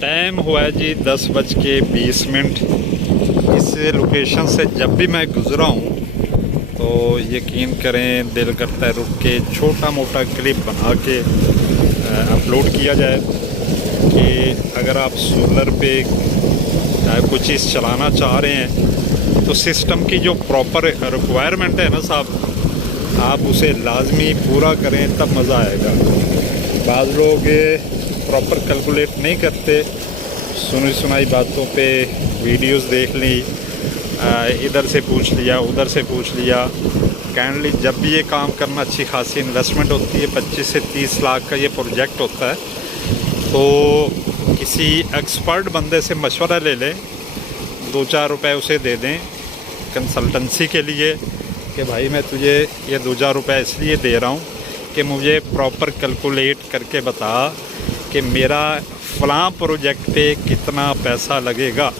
Time हुआ है जी 10:20। इस लोकेशन से जब भी मैं गुज़रा हूँ तो यकीन करें दिल करता है रुक के छोटा मोटा क्लिप बना के अपलोड किया जाए कि अगर आप सोलर पे कोई चीज़ चलाना चाह रहे हैं तो सिस्टम की जो प्रॉपर रिक्वायरमेंट है ना साहब, आप उसे लाजमी पूरा करें तब मज़ा आएगा। बाज़ लोग प्रॉपर कैलकुलेट नहीं करते, सुनी सुनाई बातों पे वीडियोस देख ली, इधर से पूछ लिया उधर से पूछ लिया। काइंडली जब भी ये काम करना अच्छी खासी इन्वेस्टमेंट होती है, 25 से 30 लाख का ये प्रोजेक्ट होता है, तो किसी एक्सपर्ट बंदे से मशवरा ले लें, 2-4 रुपए उसे दे दें कंसल्टेंसी के लिए कि भाई मैं तुझे ये 2-4 रुपए इसलिए दे रहा हूँ कि मुझे प्रॉपर कैलकुलेट करके बता कि मेरा फ़लाँ प्रोजेक्ट पे कितना पैसा लगेगा।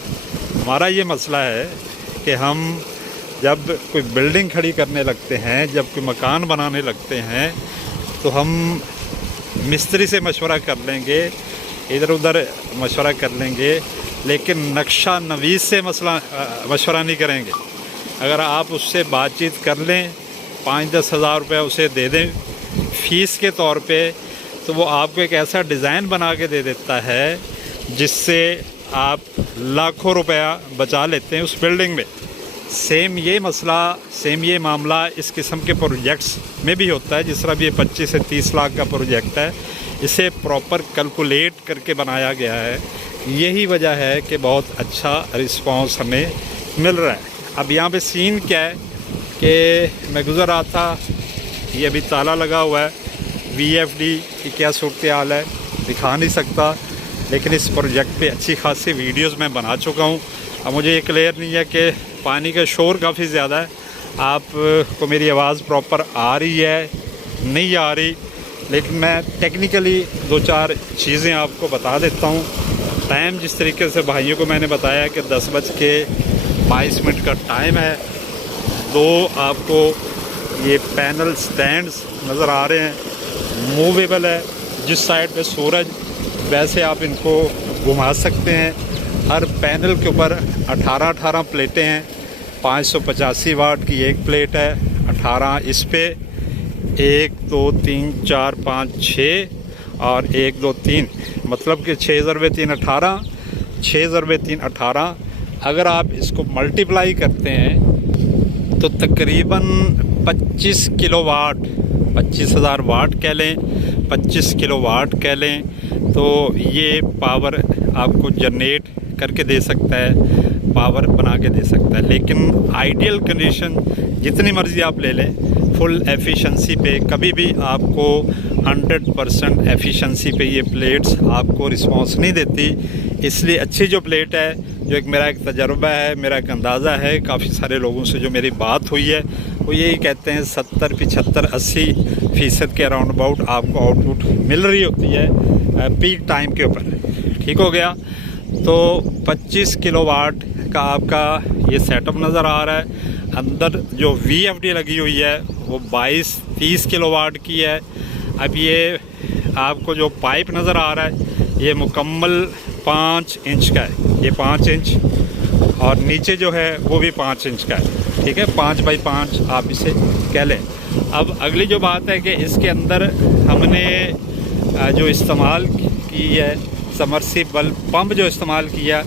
हमारा ये मसला है कि हम जब कोई बिल्डिंग खड़ी करने लगते हैं, जब कोई मकान बनाने लगते हैं, तो हम मिस्त्री से मशवरा कर लेंगे, इधर उधर मशवरा कर लेंगे, लेकिन नक्शा नवीस से मशवरा नहीं करेंगे। अगर आप उससे बातचीत कर लें, 5-10 हज़ार रुपये उसे दे दें फ़ीस के तौर पे, तो वो आपको एक ऐसा डिज़ाइन बना के दे देता है जिससे आप लाखों रुपया बचा लेते हैं उस बिल्डिंग में। सेम ये मामला इस किस्म के प्रोजेक्ट्स में भी होता है। जिस तरह भी ये 25 से 30 लाख का प्रोजेक्ट है, इसे प्रॉपर कैलकुलेट करके बनाया गया है। यही वजह है कि बहुत अच्छा रिस्पांस हमें मिल रहा है। अब यहाँ पे सीन क्या है कि मैं गुज़र रहा था, ये अभी ताला लगा हुआ है, VFD की क्या सूरत हाल है दिखा नहीं सकता, लेकिन इस प्रोजेक्ट पे अच्छी खासी वीडियोस मैं बना चुका हूँ। अब मुझे ये क्लियर नहीं है कि पानी का शोर काफ़ी ज़्यादा है, आप को मेरी आवाज़ प्रॉपर आ रही है नहीं आ रही, लेकिन मैं टेक्निकली 2-4 चीज़ें आपको बता देता हूँ। टाइम जिस तरीके से भाइयों को मैंने बताया कि 10:22 का टाइम है। 2 आपको ये पैनल स्टैंड्स नज़र आ रहे हैं, मूवेबल है। जिस साइड पे सूरज वैसे आप इनको घुमा सकते हैं। हर पैनल के ऊपर 18 प्लेटें हैं। 585 वाट की एक प्लेट है, 18 इस पे 1 2 3 4 5 6 और 1 2 3, मतलब कि 6×3 18, 6×3 18। अगर आप इसको मल्टीप्लाई करते हैं तो तकरीबन 25 किलोवाट, 25,000 वाट कह लें, 25 किलोवाट कह लें, तो ये पावर आपको जनरेट करके दे सकता है, पावर बना के दे सकता है। लेकिन आइडियल कंडीशन जितनी मर्ज़ी आप ले लें, फुल एफिशिएंसी पे कभी भी आपको 100% एफिशिएंसी पे ये प्लेट्स आपको रिस्पांस नहीं देती। इसलिए अच्छी जो प्लेट है, जो मेरा एक तजर्बा है, मेरा एक अंदाज़ा है, काफ़ी सारे लोगों से जो मेरी बात हुई है, वो यही कहते हैं 70, 75, 80% के अराउंड अबाउट आपको आउटपुट मिल रही होती है पीक टाइम के ऊपर। ठीक हो गया। तो 25 किलोवाट का आपका ये सेटअप नज़र आ रहा है। अंदर जो VFD लगी हुई है वो 22-30 किलोवाट की है। अब ये आपको जो पाइप नज़र आ रहा है ये मुकम्मल 5 इंच का है, ये 5 इंच, और नीचे जो है वो भी 5 इंच का है। ठीक है, 5x5 आप इसे कह लें। अब अगली जो बात है कि इसके अंदर हमने जो इस्तेमाल की है समर्सिबल पंप जो इस्तेमाल किया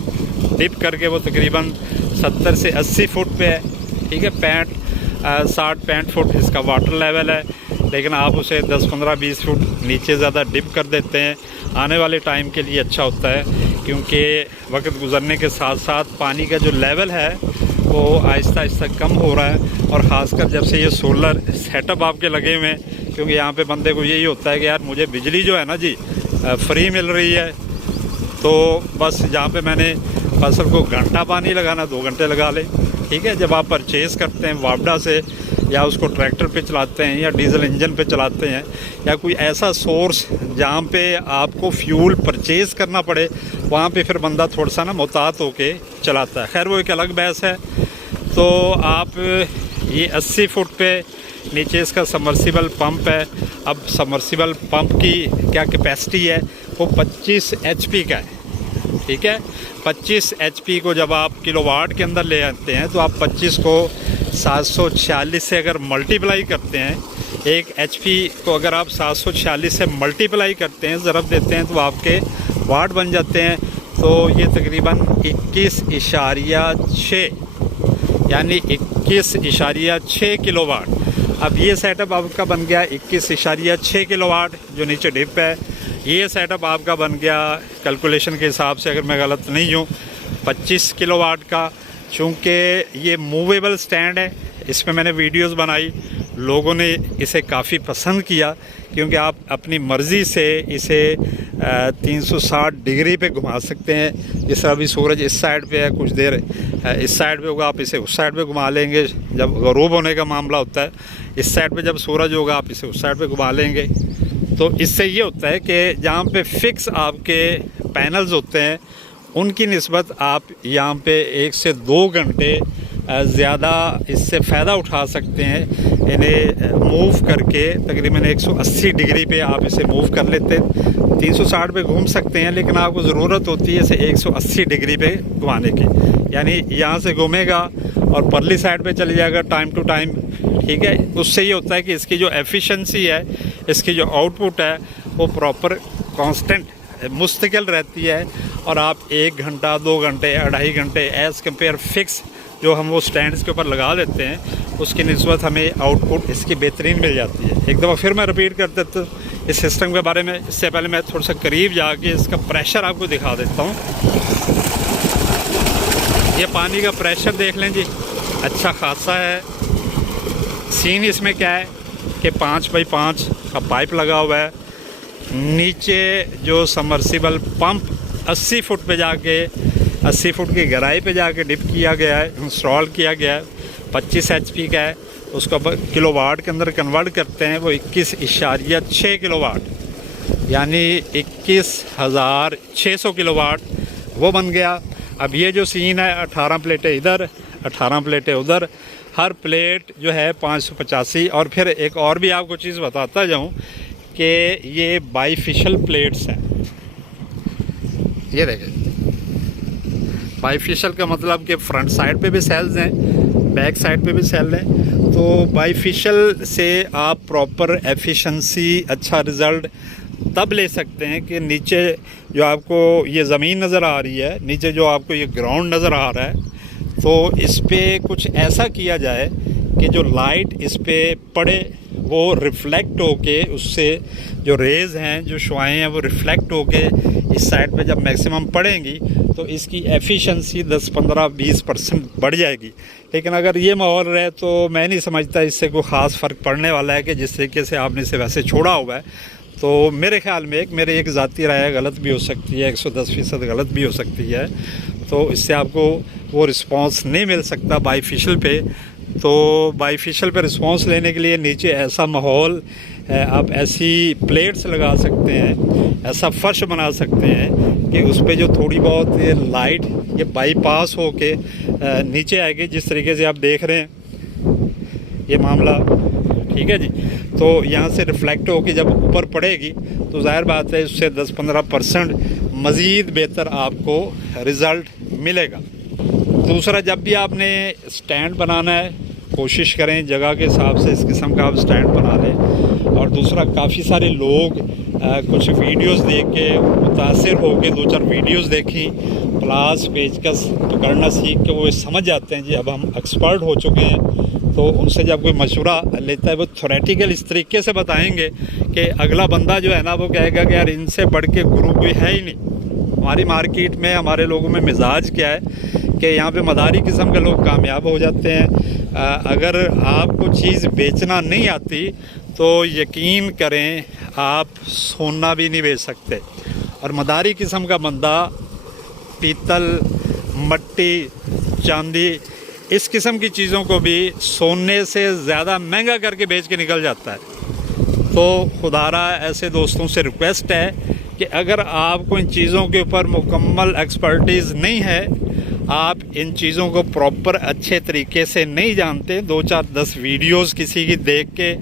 डिप करके, वो तकरीबन 70 से 80 फुट पे है। ठीक है, 60-65 फुट इसका वाटर लेवल है, लेकिन आप उसे 10-15-20 फुट नीचे ज़्यादा डिप कर देते हैं। आने वाले टाइम के लिए अच्छा होता है, क्योंकि वक्त गुजरने के साथ साथ पानी का जो लेवल है वो आहिस्ता आहिस्ता कम हो रहा है। और ख़ासकर जब से ये सोलर सेटअप आपके लगे हुए हैं, क्योंकि यहाँ पे बंदे को यही होता है कि यार मुझे बिजली जो है ना जी फ्री मिल रही है, तो बस जहाँ पे मैंने फसल को घंटा पानी लगाना 2 घंटे लगा ले। ठीक है, जब आप परचेज़ करते हैं वापडा से, या उसको ट्रैक्टर पे चलाते हैं या डीजल इंजन पे चलाते हैं, या कोई ऐसा सोर्स जहाँ पे आपको फ्यूल परचेज़ करना पड़े, वहाँ पे फिर बंदा थोड़ा सा ना मोहतात होके चलाता है। खैर वो एक अलग बहस है। तो आप ये 80 फुट पे नीचे इसका समर्सिबल पंप है। अब समर्सिबल पंप की क्या कैपेसिटी है, वो 25 HP का है। ठीक है। 25 HP को जब आप किलोवाट के अंदर ले आते हैं तो आप 25 को 746 से अगर मल्टीप्लाई करते हैं, 1 HP को अगर आप 746 से मल्टीप्लाई करते हैं, ज़रब देते हैं, तो आपके वाट बन जाते हैं। तो ये तकरीबन 21.6 यानी 21.6 किलोवाट। अब ये सेटअप आपका बन गया 21.6 किलोवाट जो नीचे डिप है। ये सेटअप आपका बन गया कैलकुलेशन के हिसाब से, अगर मैं गलत नहीं हूँ, 25 किलोवाट का। चूँकि ये मूवेबल स्टैंड है, इस पर मैंने वीडियोस बनाई, लोगों ने इसे काफ़ी पसंद किया, क्योंकि आप अपनी मर्ज़ी से इसे 360 डिग्री पे घुमा सकते हैं। जिस तरह अभी सूरज इस साइड पे है, कुछ देर इस साइड पे होगा, आप इसे उस साइड पे घुमा लेंगे। जब गरूब होने का मामला होता है, इस साइड पे जब सूरज होगा, आप इसे उस साइड पे घुमा लेंगे। तो इससे ये होता है कि जहाँ पे फिक्स आपके पैनल्स होते हैं, उनकी निस्बत आप यहाँ पे 1 से 2 घंटे ज़्यादा इससे फ़ायदा उठा सकते हैं। इन्हें मूव करके तकरीबन 180 डिग्री पे आप इसे मूव कर लेते हैं। 360 पे घूम सकते हैं, लेकिन आपको ज़रूरत होती है इसे 180 डिग्री पे घुमाने की। यानी यहाँ से घूमेगा और परली साइड पे चले जाएगा टाइम टू टाइम, ठीक है। उससे ये होता है कि इसकी जो एफिशिएंसी है, इसकी जो आउटपुट है, वो प्रॉपर कांस्टेंट मुस्तकिल रहती है। और आप 1 घंटा, 2 घंटे, 2.5 घंटे एज़ कम्पेयर फिक्स जो हम वो स्टैंड्स के ऊपर लगा देते हैं, उसकी निस्बत हमें आउटपुट इसकी बेहतरीन मिल जाती है। एक दफ़ा फिर मैं रिपीट कर देता हूँ इस सिस्टम के बारे में। इससे पहले मैं थोड़ा सा करीब जाके इसका प्रेशर आपको दिखा देता हूँ। ये पानी का प्रेशर देख लें जी, अच्छा खासा है। सीन इसमें क्या है कि 5 बाई 5 का पाइप लगा हुआ है। नीचे जो सबमर्सिबल पंप 80 फुट पे जाके 80 फुट की गहराई पे जाके डिप किया गया है, इंस्टॉल किया गया है। 25 HP का है, उसको किलोवाट के अंदर कन्वर्ट करते हैं, वो 21.6 किलोवाट यानी 21,600 किलोवाट वो बन गया। अब ये जो सीन है, 18 प्लेटें इधर, 18 प्लेटें उधर, हर प्लेट जो है 585। और फिर एक और भी आपको चीज़ बताता जाऊँ कि ये बाईफिशियल प्लेट्स हैं। ये देखें, बाईफिशियल का मतलब कि फ्रंट साइड पे भी सेल्स हैं, बैक साइड पे भी सेल हैं। तो बाईफिशियल से आप प्रॉपर एफिशिएंसी, अच्छा रिज़ल्ट तब ले सकते हैं कि नीचे जो आपको ये ज़मीन नज़र आ रही है, नीचे जो आपको ये ग्राउंड नज़र आ रहा है, तो इस पर कुछ ऐसा किया जाए कि जो लाइट इस पर पड़े वो रिफ़्लेक्ट होके, उससे जो रेज़ हैं, जो शुआएँ हैं, वो रिफ़्लेक्ट होके इस साइड पे जब मैक्सिमम पड़ेंगी तो इसकी एफिशिएंसी 10, 15, 20% बढ़ जाएगी। लेकिन अगर ये माहौल रहे तो मैं नहीं समझता इससे कोई ख़ास फ़र्क पड़ने वाला है कि जिस तरीके से आपने इसे वैसे छोड़ा हुआ है। तो मेरे ख़्याल में मेरी एक ज़ाती राय गलत भी हो सकती है, 110% गलत भी हो सकती है। तो इससे आपको वो रिस्पॉन्स नहीं मिल सकता बाईफिशियल पे। तो बाईफिशियल पे रिस्पॉन्स लेने के लिए नीचे ऐसा माहौल, आप ऐसी प्लेट्स लगा सकते हैं, ऐसा फ़र्श बना सकते हैं कि उस पे जो थोड़ी बहुत ये लाइट ये बाईपास हो के नीचे आएगी, जिस तरीके से आप देख रहे हैं ये मामला, ठीक है जी। तो यहाँ से रिफ़्लेक्ट होकर जब ऊपर पड़ेगी तो ज़ाहिर बात है उससे 10-15% मज़ीद बेहतर आपको रिज़ल्ट मिलेगा। दूसरा, जब भी आपने स्टैंड बनाना है, कोशिश करें जगह के हिसाब से इस किस्म का आप स्टैंड बना लें। और दूसरा, काफ़ी सारे लोग कुछ वीडियोस देख के मुतासिर हो के 2-4 वीडियोस देखी, प्लास पेचकस पकड़ना सीख के वो समझ जाते हैं जी अब हम एक्सपर्ट हो चुके हैं। तो उनसे जब कोई मशवरा लेता है, वो थ्योरेटिकल इस तरीके से बताएंगे कि अगला बंदा जो है ना, वो कहेगा कि यार इनसे बढ़ के गुरु कोई है ही नहीं। हमारी मार्केट में, हमारे लोगों में मिजाज क्या है कि यहाँ पे मदारी किस्म के लोग कामयाब हो जाते हैं। अगर आपको चीज़ बेचना नहीं आती तो यकीन करें आप सोना भी नहीं बेच सकते। और मदारी किस्म का बंदा पीतल, मट्टी, चांदी, इस किस्म की चीज़ों को भी सोने से ज़्यादा महंगा करके बेच के निकल जाता है। तो खुदारा ऐसे दोस्तों से रिक्वेस्ट है कि अगर आपको इन चीज़ों के ऊपर मुकम्मल एक्सपर्टीज़ नहीं है, आप इन चीज़ों को प्रॉपर अच्छे तरीके से नहीं जानते, 2-4-10 वीडियोस किसी की देख के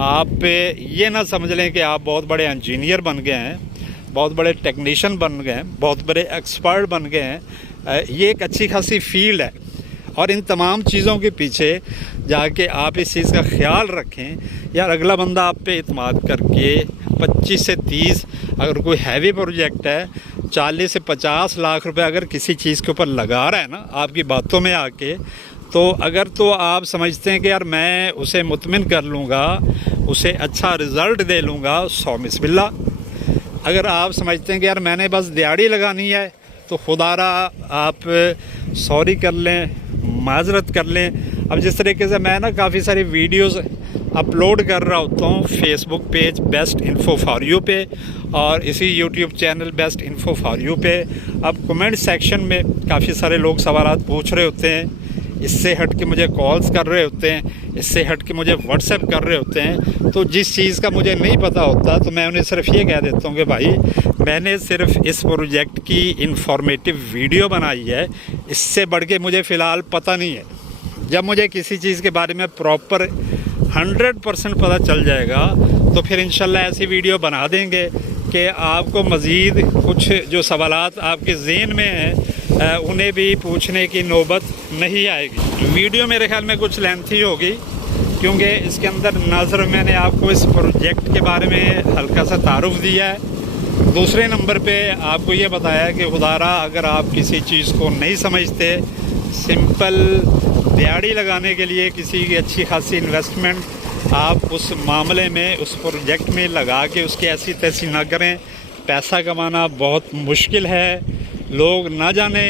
आप ये ना समझ लें कि आप बहुत बड़े इंजीनियर बन गए हैं। बहुत बड़े टेक्नीशियन बन गए हैं, बहुत बड़े एक्सपर्ट बन गए हैं। ये एक अच्छी खासी फील्ड है और इन तमाम चीज़ों के पीछे जाके आप इस चीज़ का ख्याल रखें यार, अगला बंदा आप पे इत्माद करके 25 से 30 अगर कोई हैवी प्रोजेक्ट है 40 से 50 लाख रुपए अगर किसी चीज़ के ऊपर लगा रहा है ना आपकी बातों में आके, तो अगर तो आप समझते हैं कि यार मैं उसे मुतमिन कर लूँगा, उसे अच्छा रिज़ल्ट दे लूँगा, 100 बिस्मिल्लाह। अगर आप समझते हैं कि यार मैंने बस दिहाड़ी लगानी है तो खुदारा आप सॉरी कर लें, माजरत कर लें। अब जिस तरीके से मैं ना काफ़ी सारी वीडियोस अपलोड कर रहा होता हूँ Facebook page best info for you पे और इसी YouTube channel best info for you पे, अब कमेंट सेक्शन में काफ़ी सारे लोग सवालात पूछ रहे होते हैं, इससे हट के मुझे कॉल्स कर रहे होते हैं, इससे हट के मुझे व्हाट्सएप कर रहे होते हैं। तो जिस चीज़ का मुझे नहीं पता होता तो मैं उन्हें सिर्फ ये कह देता हूँ कि भाई मैंने सिर्फ इस प्रोजेक्ट की इंफॉर्मेटिव वीडियो बनाई है, इससे बढ़ के मुझे फ़िलहाल पता नहीं है। जब मुझे किसी चीज़ के बारे में प्रॉपर 100% पता चल जाएगा तो फिर इंशाल्लाह ऐसी वीडियो बना देंगे कि आपको मज़ीद कुछ जो सवालात आपके ज़हन में हैं उन्हें भी पूछने की नौबत नहीं आएगी। वीडियो मेरे ख्याल में कुछ लेंथी होगी क्योंकि इसके अंदर नज़र मैंने आपको इस प्रोजेक्ट के बारे में हल्का सा तारुफ दिया है। दूसरे नंबर पे आपको ये बताया कि खुदारा अगर आप किसी चीज़ को नहीं समझते, सिंपल दिहाड़ी लगाने के लिए किसी की अच्छी खासी इन्वेस्टमेंट आप उस मामले में उस प्रोजेक्ट में लगा के उसकी ऐसी तैसी ना करें। पैसा कमाना बहुत मुश्किल है, लोग ना जाने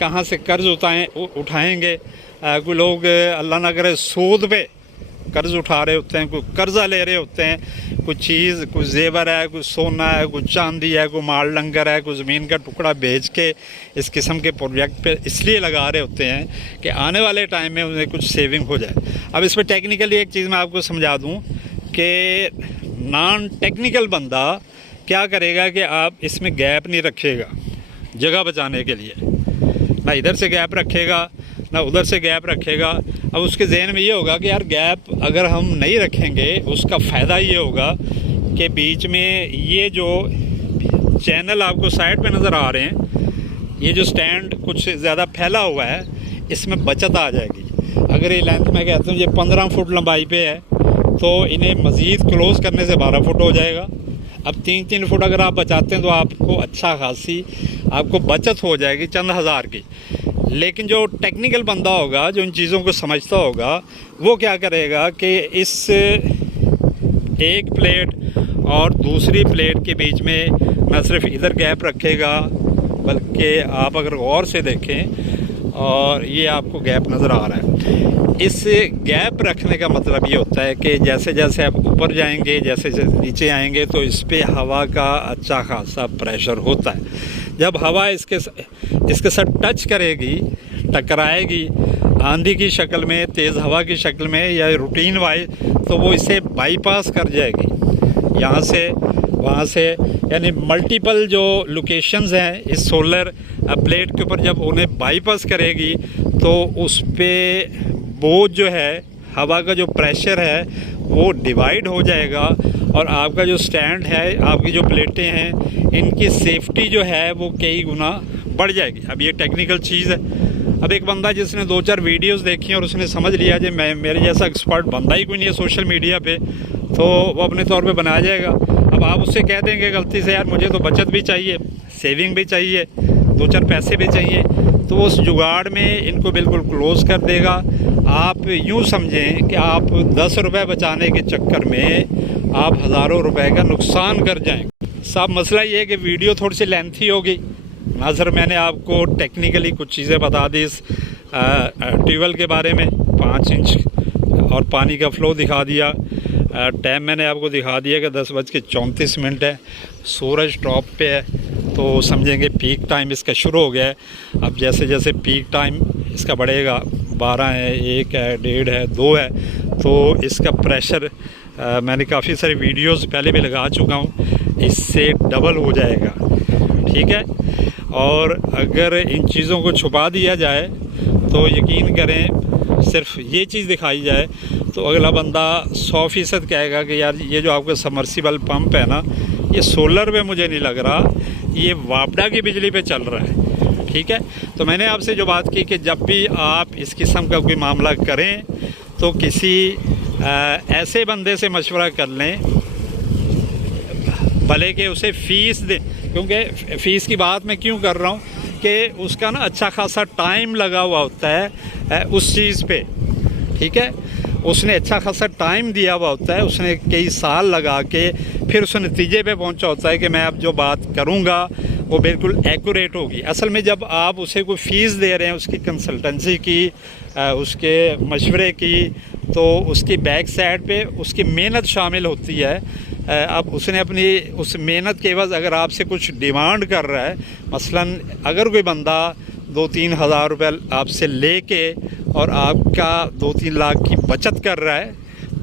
कहाँ से कर्ज़ उठाएंगे। कोई लोग अल्लाह ना करे सूद पे कर्ज़ उठा रहे होते हैं, कोई कर्ज़ा ले रहे होते हैं, कोई चीज़, कोई जेवर है, कोई सोना है, कोई चांदी है, कोई माल डंगर है, कोई ज़मीन का टुकड़ा बेच के इस किस्म के प्रोजेक्ट पे इसलिए लगा रहे होते हैं कि आने वाले टाइम में उन्हें कुछ सेविंग हो जाए। अब इस पर टेक्निकली एक चीज़ मैं आपको समझा दूँ कि नॉन टेक्निकल बंदा क्या करेगा कि आप इसमें गैप नहीं रखेगा जगह बचाने के लिए, ना इधर से गैप रखेगा ना उधर से गैप रखेगा। अब उसके जहन में ये होगा कि यार गैप अगर हम नहीं रखेंगे उसका फ़ायदा ये होगा कि बीच में ये जो चैनल आपको साइड पे नज़र आ रहे हैं, ये जो स्टैंड कुछ ज़्यादा फैला हुआ है, इसमें बचत आ जाएगी। अगर ये लेंथ मैं कहता हूँ ये 15 फुट लंबाई पे है तो इन्हें मज़ीद क्लोज़ करने से 12 फुट हो जाएगा। अब 3-3 फुट अगर आप बचाते हैं तो आपको अच्छा खासी आपको बचत हो जाएगी चंद हज़ार की। लेकिन जो टेक्निकल बंदा होगा, जो इन चीज़ों को समझता होगा, वो क्या करेगा कि इस एक प्लेट और दूसरी प्लेट के बीच में न सिर्फ इधर गैप रखेगा बल्कि आप अगर गौर से देखें और ये आपको गैप नज़र आ रहा है। इस गैप रखने का मतलब ये होता है कि जैसे जैसे आप ऊपर जाएंगे, जैसे जैसे नीचे आएंगे तो इस पर हवा का अच्छा खासा प्रेशर होता है। जब हवा इसके साथ टच करेगी, टकराएगी आंधी की शक्ल में, तेज़ हवा की शक्ल में या रूटीन वाइज, तो वो इसे बाईपास कर जाएगी यहाँ से वहाँ से। यानी मल्टीपल जो लोकेशंस हैं इस सोलर प्लेट के ऊपर जब उन्हें बाईपास करेगी तो उस पर बोझ जो है, हवा का जो प्रेशर है वो डिवाइड हो जाएगा और आपका जो स्टैंड है, आपकी जो प्लेटें हैं, इनकी सेफ्टी जो है वो कई गुना बढ़ जाएगी। अब ये टेक्निकल चीज़ है। अब एक बंदा जिसने 2-4 वीडियोस देखी और उसने समझ लिया कि मैं मेरे जैसा एक्सपर्ट बंदा ही कोई नहीं है सोशल मीडिया पे, तो वो अपने तौर पे बनाया जाएगा। अब आप उससे कह देंगे गलती से यार मुझे तो बचत भी चाहिए, सेविंग भी चाहिए, 2-4 पैसे भी चाहिए, तो वो उस जुगाड़ में इनको बिल्कुल क्लोज़ कर देगा। आप यूँ समझें कि आप 10 रुपये बचाने के चक्कर में आप हज़ारों रुपए का नुकसान कर जाएंगे। साहब मसला ये है कि वीडियो थोड़ी सी लेंथी होगी। नाज़र मैंने आपको टेक्निकली कुछ चीज़ें बता दी इस ट्यूबवेल के बारे में, 5 इंच और पानी का फ़्लो दिखा दिया। टाइम मैंने आपको दिखा दिया कि 10:34 है, सूरज टॉप पे है, तो समझेंगे पीक टाइम इसका शुरू हो गया है। अब जैसे जैसे पीक टाइम इसका बढ़ेगा, 12 है, 1 है, 1.5 है, 2 है, तो इसका प्रेशर मैंने काफ़ी सारी वीडियोस पहले भी लगा चुका हूँ, इससे डबल हो जाएगा। ठीक है, और अगर इन चीज़ों को छुपा दिया जाए तो यकीन करें, सिर्फ ये चीज़ दिखाई जाए तो अगला बंदा 100% कहेगा कि यार ये जो आपका सबमर्सिबल पंप है ना, ये सोलर पे मुझे नहीं लग रहा, ये वापडा की बिजली पे चल रहा है। ठीक है, तो मैंने आपसे जो बात की कि जब भी आप इस किस्म का कोई मामला करें तो किसी ऐसे बंदे से मशवरा कर लें, भले कि उसे फ़ीस दें, क्योंकि फ़ीस की बात मैं क्यों कर रहा हूँ कि उसका ना अच्छा खासा टाइम लगा हुआ होता है उस चीज़ पे। ठीक है, उसने अच्छा खासा टाइम दिया हुआ होता है, उसने कई साल लगा के फिर उस नतीजे पे पहुंचा होता है कि मैं अब जो बात करूंगा वो बिल्कुल एक्यूरेट होगी। असल में जब आप उसे कोई फ़ीस दे रहे हैं उसकी कंसल्टेंसी की, उसके मशवरे की, तो उसकी बैक साइड पे उसकी मेहनत शामिल होती है। अब उसने अपनी उस मेहनत के एवज़ अगर आपसे कुछ डिमांड कर रहा है, मसलन अगर कोई बंदा 2-3 हज़ार रुपये आपसे लेके और आपका 2-3 लाख की बचत कर रहा है,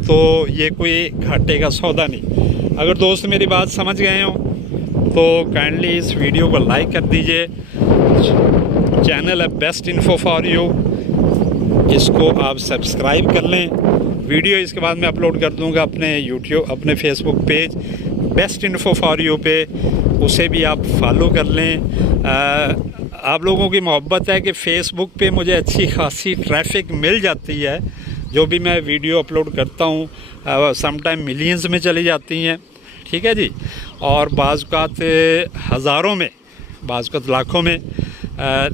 तो ये कोई घाटे का सौदा नहीं। अगर दोस्त मेरी बात समझ गए हों तो काइंडली इस वीडियो को लाइक कर दीजिए। चैनल है बेस्ट इन्फो फॉर यू, इसको आप सब्सक्राइब कर लें। वीडियो इसके बाद मैं अपलोड कर दूंगा अपने यूट्यूब, अपने Facebook page best info for you पे, उसे भी आप फॉलो कर लें। आप लोगों की मोहब्बत है कि फ़ेसबुक पे मुझे अच्छी खासी ट्रैफिक मिल जाती है, जो भी मैं वीडियो अपलोड करता हूँ सम टाइम मिलियंस में चली जाती हैं। ठीक है जी, और बाज़ हज़ारों में, बाज़ लाखों में,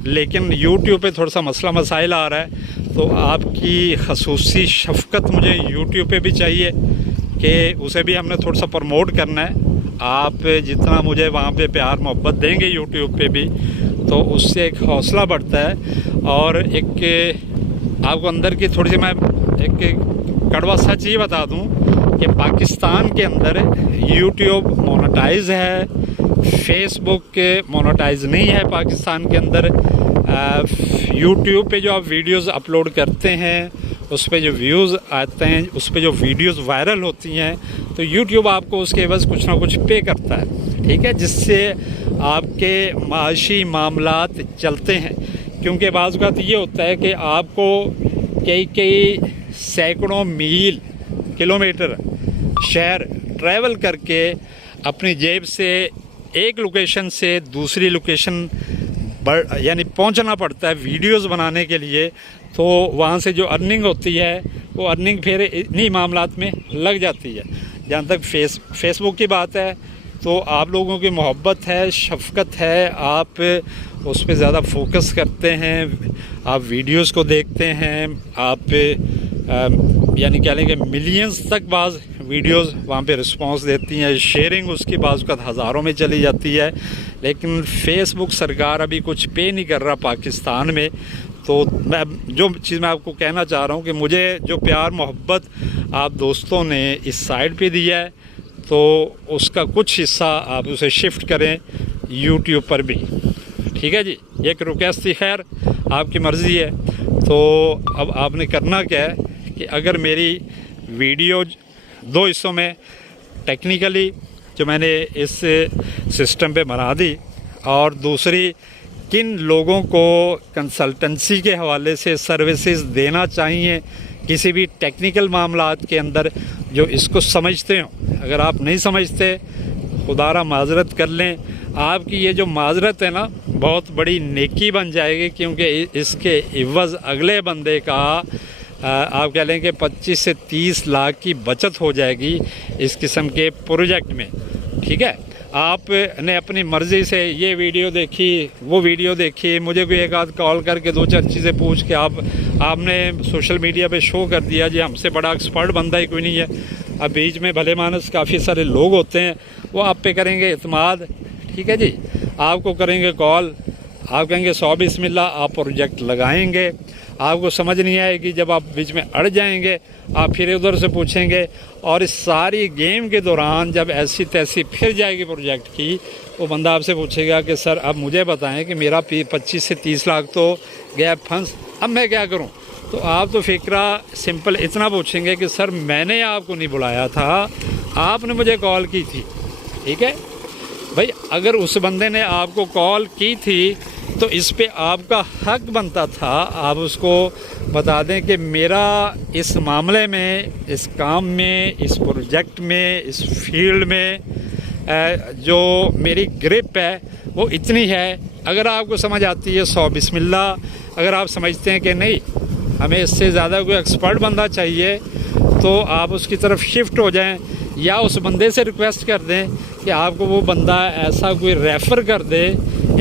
लेकिन यूट्यूब पे थोड़ा सा मसला मसाइल आ रहा है, तो आपकी खसूसी शफ़क़त मुझे यूट्यूब पे भी चाहिए कि उसे भी हमने थोड़ा सा प्रमोट करना है। आप जितना मुझे वहाँ पे प्यार मोहब्बत देंगे यूट्यूब पे भी, तो उससे एक हौसला बढ़ता है। और एक आपको अंदर की थोड़ी सी मैं एक कड़वा सच ये बता दूँ कि पाकिस्तान के अंदर यूट्यूब मोनेटाइज है, फेसबुक मोनेटाइज नहीं है। पाकिस्तान के अंदर यूट्यूब पे जो आप वीडियोस अपलोड करते हैं, उस पे जो व्यूज़ आते हैं, उस पे जो वीडियोस वायरल होती हैं, तो यूट्यूब आपको उसके एवज़ कुछ ना कुछ पे करता है। ठीक है, जिससे आपके माशी मामलात चलते हैं। क्योंकि बाज़ बात ये होता है कि आपको कई सैकड़ों मील किलोमीटर शहर ट्रैवल करके अपनी जेब से एक लोकेशन से दूसरी लोकेशन यानी पहुंचना पड़ता है वीडियोस बनाने के लिए। तो वहाँ से जो अर्निंग होती है वो अर्निंग फिर इन्हीं मामलात में लग जाती है। जहाँ तक फेसबुक की बात है, तो आप लोगों की मोहब्बत है, शफ़क़त है, आप उस पर ज़्यादा फोकस करते हैं, आप वीडियोस को देखते हैं, आप यानी कह लें कि मिलियंस तक बाज़ वीडियोस वहाँ पे रिस्पांस देती हैं, शेयरिंग उसकी बाज़ का हज़ारों में चली जाती है। लेकिन फ़ेसबुक सरकार अभी कुछ पे नहीं कर रहा पाकिस्तान में। तो मैं जो चीज़ मैं आपको कहना चाह रहा हूँ कि मुझे जो प्यार मोहब्बत आप दोस्तों ने इस साइड पे दिया है, तो उसका कुछ हिस्सा आप उसे शिफ्ट करें यूट्यूब पर भी। ठीक है जी, एक रिक्वेस्ट थी, खैर आपकी मर्ज़ी है। तो अब आपने करना क्या है कि अगर मेरी वीडियो 2 हिस्सों में टेक्निकली जो मैंने इस सिस्टम पे बना दी, और दूसरी किन लोगों को कंसल्टेंसी के हवाले से सर्विसेज देना चाहिए किसी भी टेक्निकल मामलात के अंदर, जो इसको समझते हो। अगर आप नहीं समझते, खुदारा माजरत कर लें। आपकी ये जो माजरत है ना, बहुत बड़ी नेकी बन जाएगी, क्योंकि इसके इवज़ अगले बंदे का आप कह लें कि 25 से 30 लाख की बचत हो जाएगी इस किस्म के प्रोजेक्ट में। ठीक है, आपने अपनी मर्ज़ी से ये वीडियो देखी, वो वीडियो देखी, मुझे कोई एक आध कॉल करके 2-4 चीज़ें पूछ के आपने सोशल मीडिया पे शो कर दिया जी हमसे बड़ा एक्सपर्ट बंदा ही कोई नहीं है। अब बीच में भले मानस काफ़ी सारे लोग होते हैं, वो आप पे करेंगे इत्माद। ठीक है जी, आपको करेंगे कॉल, आप कहेंगे 100 बिस्मिल्लाह, आप प्रोजेक्ट लगाएंगे। आपको समझ नहीं आएगी, जब आप बीच में अड़ जाएंगे आप फिर उधर से पूछेंगे, और इस सारी गेम के दौरान जब ऐसी तैसी फिर जाएगी प्रोजेक्ट की, वो बंदा आपसे पूछेगा कि सर अब मुझे बताएं कि मेरा 25 से 30 लाख तो गया फंस, अब मैं क्या करूं। तो आप तो फ़िक्रा सिंपल इतना पूछेंगे कि सर मैंने आपको नहीं बुलाया था, आपने मुझे कॉल की थी। ठीक है भाई, अगर उस बंदे ने आपको कॉल की थी तो इस पे आपका हक बनता था आप उसको बता दें कि मेरा इस मामले में, इस काम में, इस प्रोजेक्ट में, इस फील्ड में जो मेरी ग्रिप है वो इतनी है। अगर आपको समझ आती है 100 बिस्मिल्लाह। अगर आप समझते हैं कि नहीं हमें इससे ज़्यादा कोई एक्सपर्ट बंदा चाहिए तो आप उसकी तरफ शिफ्ट हो जाएं, या उस बंदे से रिक्वेस्ट कर दें कि आपको वो बंदा ऐसा कोई रेफ़र कर दे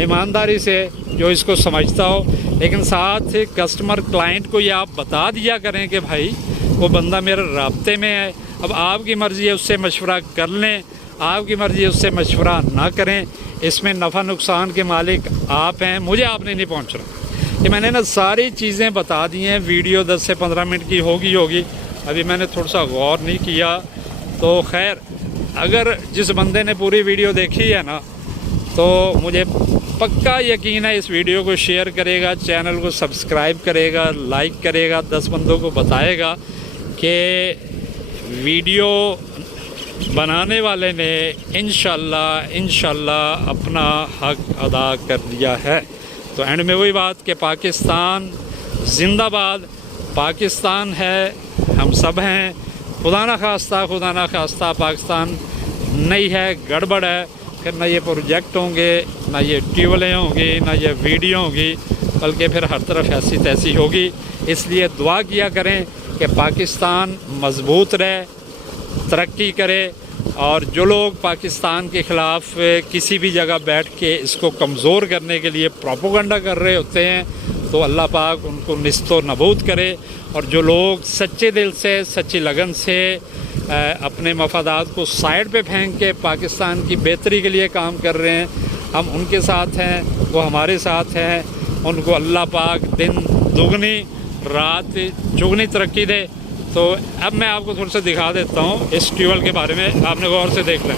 ईमानदारी से जो इसको समझता हो। लेकिन साथ कस्टमर क्लाइंट को ये आप बता दिया करें कि भाई वो बंदा मेरे राब्ते में है। अब आपकी मर्ज़ी है उससे मशवरा कर लें, आपकी मर्ज़ी है उससे मशवरा ना करें। इसमें नफ़ा नुकसान के मालिक आप हैं, मुझे आपने नहीं पहुंचना। ये मैंने ना सारी चीज़ें बता दी हैं। वीडियो 10 से 15 मिनट की होगी। अभी मैंने थोड़ा सा गौर नहीं किया। तो खैर अगर जिस बंदे ने पूरी वीडियो देखी है ना तो मुझे पक्का यकीन है इस वीडियो को शेयर करेगा, चैनल को सब्सक्राइब करेगा, लाइक करेगा, 10 बंदों को बताएगा कि वीडियो बनाने वाले ने इंशाल्लाह अपना हक अदा कर दिया है। तो एंड में वही बात कि पाकिस्तान जिंदाबाद, पाकिस्तान है, हम सब हैं। खुदा ना खास्ता पाकिस्तान नहीं है, गड़बड़ है, फिर ना ये प्रोजेक्ट होंगे, ना ये ट्यूबवेलें होंगी, ना ये वीडियो होगी, बल्कि फिर हर तरफ ऐसी तैसी होगी। इसलिए दुआ किया करें कि पाकिस्तान मजबूत रहे, तरक्की करे। और जो लोग पाकिस्तान के ख़िलाफ़ किसी भी जगह बैठ के इसको कमज़ोर करने के लिए प्रोपोगंडा कर रहे होते हैं तो अल्लाह पाक उनको निस्तो नबूद करे। और जो लोग सच्चे दिल से, सच्ची लगन से अपने मफादात को साइड पे फेंक के पाकिस्तान की बेहतरी के लिए काम कर रहे हैं, हम उनके साथ हैं, वो हमारे साथ हैं। उनको अल्लाह पाक दिन दुगनी रात चुगनी तरक्की दे। तो अब मैं आपको थोड़ा सा दिखा देता हूँ इस ट्यूबवेल के बारे में, आपने गौर से देख लें।